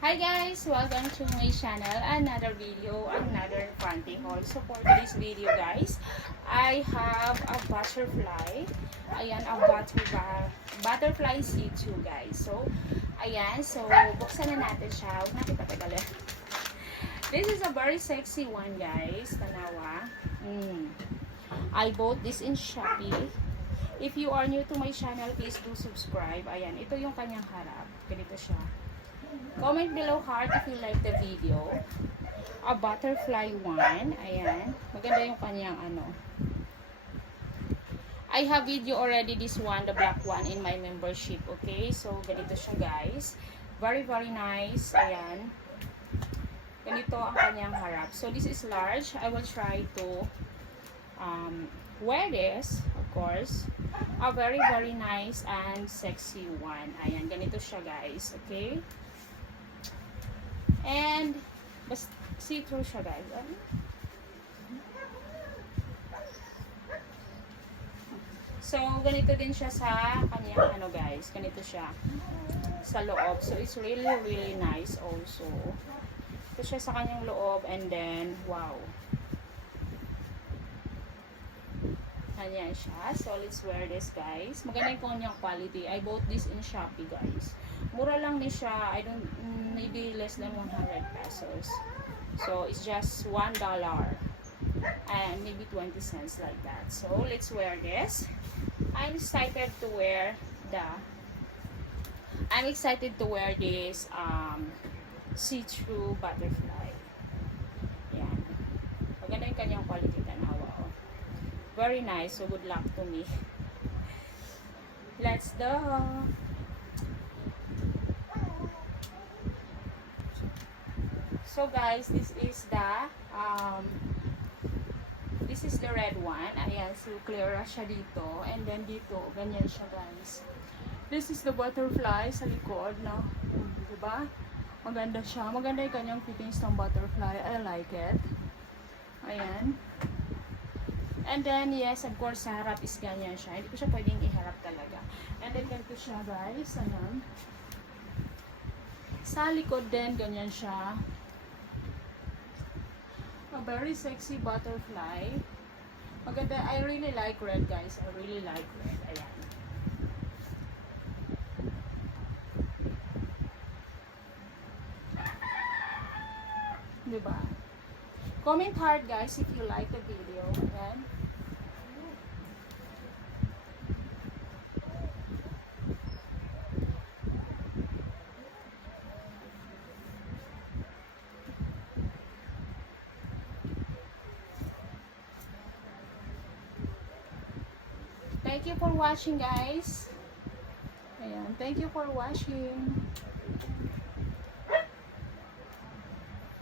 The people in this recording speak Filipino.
Hi guys! Welcome to my channel. Another video, another panty haul. So for this video guys, I have a butterfly. Ayan, a butterfly C2 guys. So, ayan. So, buksan na natin siya. Huwag natin patagalin. This is a very sexy one guys. Tanawa. I bought this in Shopee. If you are new to my channel, please do subscribe. Ayan, ito yung kanyang harap. Ganito siya. Comment below heart if you like the video. A butterfly one. Ayan. Maganda yung kanyang ano. I have video already this one, the black one in my membership. Okay? So, ganito siya guys. Very, very nice. Ayan. Ganito ang kanyang harap. So, this is large. I will try to wear this, of course. A very, very nice and sexy one. Ayan. Ganito siya guys. Okay? And, see-through siya guys. So, ganito din siya sa kanyang ano guys. Ganito siya sa loob. So, it's really, really nice also. Ito siya sa kanyang loob and then, wow. Ayan siya. So, let's wear this guys. Maganda yung kanyang quality. I bought this in Shopee guys. Mura lang ni siya. Maybe less than 100 pesos. So, it's just $1. And maybe 20 cents like that. So, let's wear this. I'm excited to wear this see-through butterfly. Yan. Maganda yung kanyang quality, tanawa. Very nice. So, good luck to me. Let's go. So, guys, this is the red one. Ayan, so clear siya dito. And then dito, ganyan siya, guys. This is the butterfly sa likod, no? Diba? Maganda siya. Maganda yung kanyang fittings ng butterfly. I like it. Ayan. And then, yes, of course, sa harap is ganyan siya. Hindi ko siya pwedeng iharap talaga. And then, ganito siya, guys. Ayan. Sa likod din, ganyan siya. A very sexy butterfly. Maganda. I really like red, guys. I really like red. Ayan. Diba? Comment hard, guys, if you like the video. Ayan. Thank you for watching, guys. Ayan. Thank you for watching.